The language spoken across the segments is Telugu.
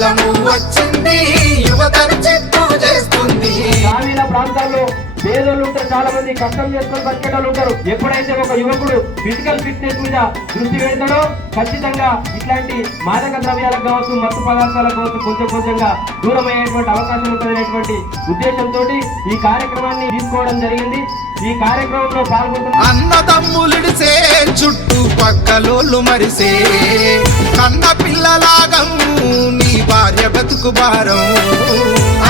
కాలము వచ్చింది యువతను చిత్తు చేస్తుంది. గ్రామీణ ప్రాంతాల్లో పేదోళ్ళు ఉంటారు, చాలా మంది కష్టం చేసుకొని బతికేటోళ్ళు ఉంటారు. ఎప్పుడైతే ఒక యువకుడు ఫిజికల్ ఫిట్నెస్ మీద దృష్టి పెడతాడో ఖచ్చితంగా ఇట్లాంటి మాదక ద్రవ్యాలకు కావచ్చు, మత్తు పదార్థాలకు కావచ్చు కొంచెం కొంచెంగా దూరం అయ్యేటువంటి అవకాశం ఉంటుందనేటువంటి ఉద్దేశంతో ఈ కార్యక్రమాన్ని తీసుకోవడం జరిగింది. ఈ కార్యక్రమంలో పాల్గొంటున్న అన్నదమ్ములిడిసే చుట్టూ పక్కలోళ్ళు మరిసే కన్న పిల్లలాగం నీ భార్య బతుకు భారం.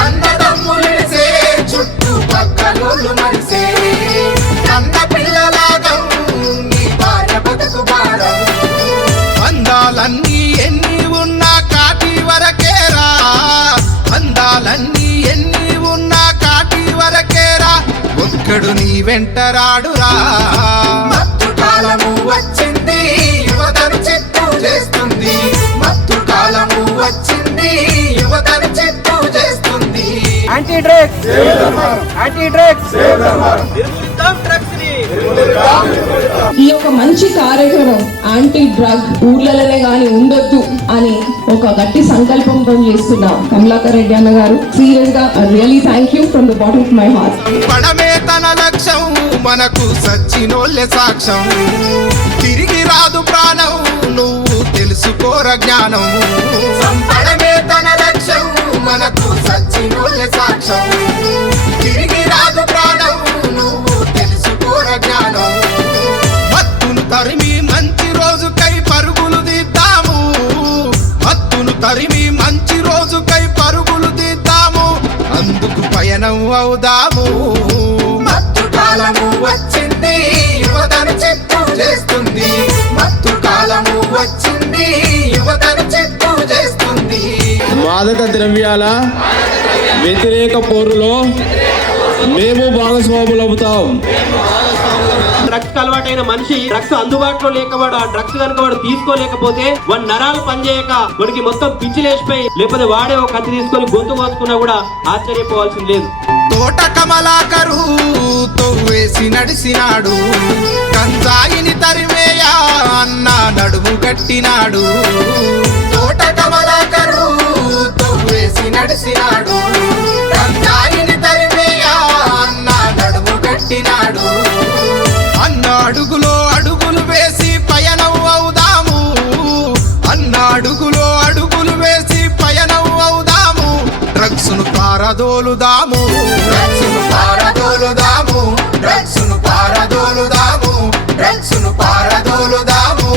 అన్నదమ్ములిడిసే చుట్టూ పక్కలోళ్ళు మరిసే కన్న పిల్లలాగం నీ భార్య బతుకు భారం. అందాలన్నీ ఎన్ని ఉన్నా కాటి వరకేరా, అందాలన్నీ ఎన్ని ఉన్నా కాటి వరకేరా, ఒక్కడు నీ వెంట రాడురా. మత్తు కాలము వచ్చింది యువతను చిత్తు చేస్తుంది. మత్తు కాలము వచ్చింది యువతను చిత్తు చేస్తుంది. యాంటీ డ్రగ్స్, యాంటీ డ్రగ్స్, నిర్మూలిద్దాం డ్రగ్స్ ని. ఈ యొక్క మంచి కార్యక్రమం యాంటీ డ్రగ్ ఊర్లలోనే గాని ఉండొద్దు అని ఒక గట్టి సంకల్పంతో చేస్తున్న కమలాకర్ రెడ్డి అన్న గారు సీరియస్ గా really thank you from the bottom of my heart. పడమే తన లక్ష్యం మనకు సచ్చినోళ్ళే సాక్ష్యం. తిరిగి రాదు ప్రాణం నువ్వు తెలుసుకోర జ్ఞానం. పడమే తన లక్ష్యం మనకు సచ్చినోళ్ళే సాక్ష్యం. తిరిగి రాదు ప్రాణం నువ్వు తెలుసుకోర జ్ఞానం. మత్తును తరిమి మంచి రోజుకై పరుగులు దిద్దాము. మత్తును తరిమి మంచి రోజుకై పరుగులు దిద్దాము. అందుకు పయనం అవుదాము. మత్తు కాలము వచ్చింది యువతను చిత్తు చేస్తుంది. మత్తు కాలము వచ్చింది యువతను చిత్తు చేస్తుంది. మాదక ద్రవ్యాల వ్యతిరేక పోరులో మేము భాగస్వాములవుతాం. డ్రగ్స్ అలవాటైన మనిషి డ్రగ్స్ అందుబాటులో లేకపోవడం, ఆ డ్రగ్స్ కనుక వాడు తీసుకోలేకపోతే వాడి నరాలు పనిచేయక వాడికి మొత్తం పిచ్చి లేచిపోయి లేకపోతే వాడే ఒక కత్తి తీసుకొని గొంతు కోసుకున్నా కూడా ఆశ్చర్యపోవాల్సింది లేదు. తోట కమలాకరు తొవ్వేసి నడిసినాడు, గంజాయిని తరిమేయా అన్న నడుము కట్టినాడు. తోట కమలాకరు తొవ్వేసి నడిసినాడు, గంజాయిని తరిమేయా అన్న నడుము కట్టినాడు. అన్న అడుగులో అడుగులు వేసి పయనం అవుదాము. అన్న అడుగులో అడుగులు వేసి పయనం అవుదాము. డ్రగ్స్ ను పారదోలుదాము, డ్రగ్స్ ను పారదోలుదాము, డ్రగ్స్ ను పారదోలుదాము, డ్రగ్స్ ను పారదోలుదాము.